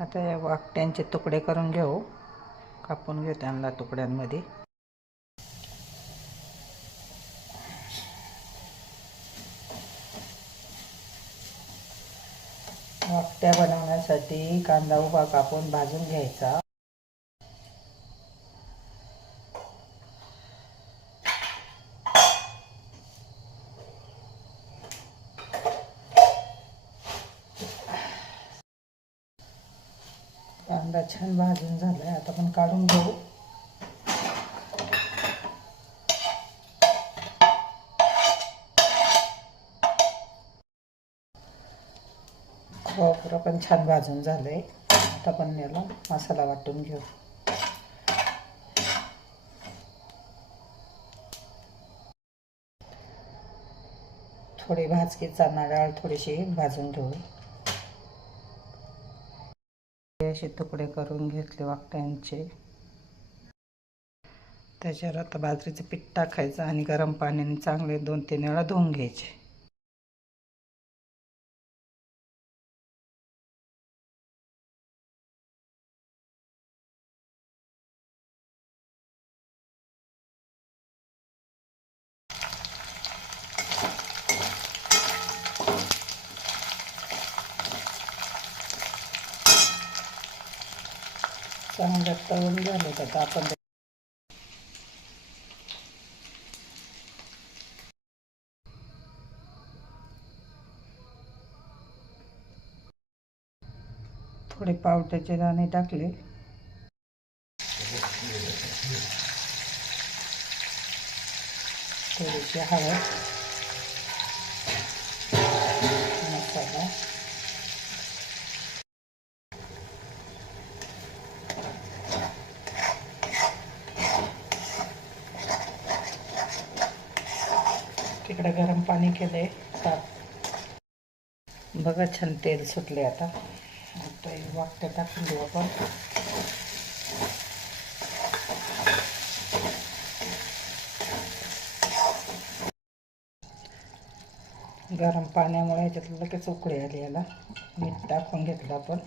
आता या वाकट्यांचे तुकडे करून घेऊ, कापून घेऊ त्यांना तुकड्यांमध्ये. वाकट्या बनवण्यासाठी कांदा उभा कापून भाजून घ्यायचा. कांदा छान भाजून झालाय, आता आपण काढून घेऊ. खोबरं पण छान भाजून झालंय. आता आपण याला मसाला वाटून घेऊ. थोडी भाजकी चणा डाळ थोडीशी भाजून घेऊ. असे तुकडे करून घेतले वाकट्यांचे. त्याच्यावर आता बाजरीचं पीठ टाकायचं आणि गरम पाण्याने चांगले 2-3 वेळा धुवून घ्यायचे. चांगलं तळून झाले तर आपण थोडे पावट्याचे दाणे टाकले. थोडीशी हळद, मसाला, तिकडे गरम पाणी केलंय ताप. बघा छान तेल सुटले. आता वाकट्या टाकून देऊ आपण. गरम पाण्यामुळे याच्यात लगेच उकळी आली. याला मीठ टाकून घेतलं आपण.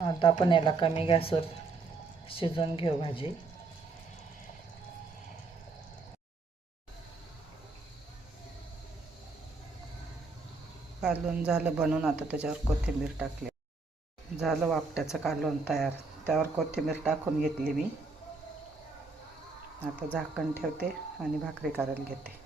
आता आपण याला कमी गॅसवर शिजवून घेऊ भाजी. कालवण झालं बनवून. आता त्याच्यावर कोथिंबीर टाकली. झालं वाकट्याचं कालवण तयार. त्यावर कोथिंबीर टाकून घेतली मी. आता झाकण ठेवते आणि भाकरी करायला घेते.